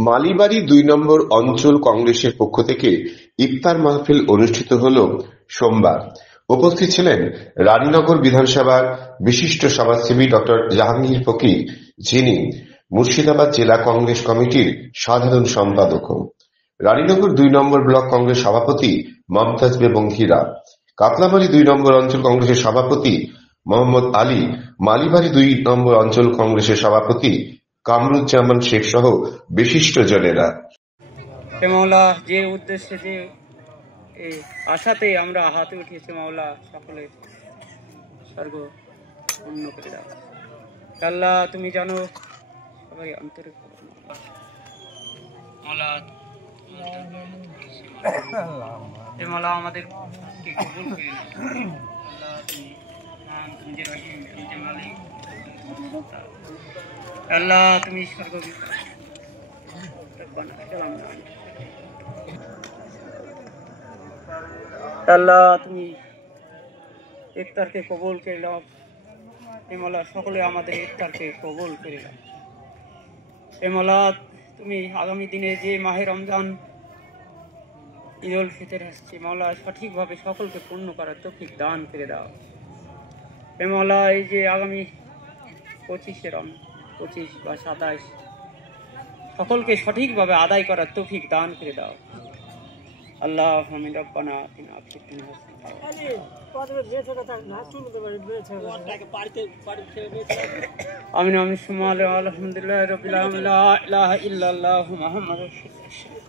মালিবাড়ী ২ নম্বর অঞ্চল কংগ্রেসের পক্ষ থেকে ইফতার মাহফিল অনুষ্ঠিত হল সোমবার। উপস্থিত ছিলেন রানীনগর বিধানসভার বিশিষ্ট সমাজসেবী ডক্টর জাহাঙ্গীর ফকির, যিনি মুর্শিদাবাদ জেলা কংগ্রেস কমিটির সাধারণ সম্পাদক, রানীনগর ২ নম্বর ব্লক কংগ্রেস সভাপতি মমতাজ বেগম হীরা, কাতলামারী ২ নম্বর অঞ্চল কংগ্রেসের সভাপতি মোহাম্মদ আলী, মালিবাড়ী ২ নম্বর অঞ্চল কংগ্রেসের সভাপতি কামরুজ্জামান শেখ সহ বিশিষ্ট জনেরা। মাওলা, যে উদ্দেশ্যে যে আশাতে আমরা হাতে উঠিয়েছি, মাওলা সকলে স্বর্গ পূর্ণ করে দাও। আল্লাহ তুমি জানো সবাই অন্তরে মাওলা আমাদের কবুল করে নাও। আল্লাহ তুমি স্বর্গ আল্লাহ তুমি ইফতারকে কবুল করে নাও। হে মাওলা, সকলে আমাদের ইফতারকে কবুল করে নাও। হে মাওলা, তুমি আগামী দিনে যে মাহে রমজান ঈদ উল ফিতর আসছে, মাওলা সঠিকভাবে সকলকে পূর্ণ করার তৌফিক দান করে দাও। হে মাওলা, এই যে আগামী 25 বা 27 সকলকে সঠিকভাবে আদায় করার তৌফিক দান করে দাও। আল্লাহ আমিন। রব্বানা আতিনা ফিদ দুনিয়া আমিন আমিন সুবহানাল্লাহ আলহামদুলিল্লাহি রাব্বিল আলামিন লা ইলাহা ইল্লাল্লাহু মুহাম্মাদুর রাসূলুল্লাহ।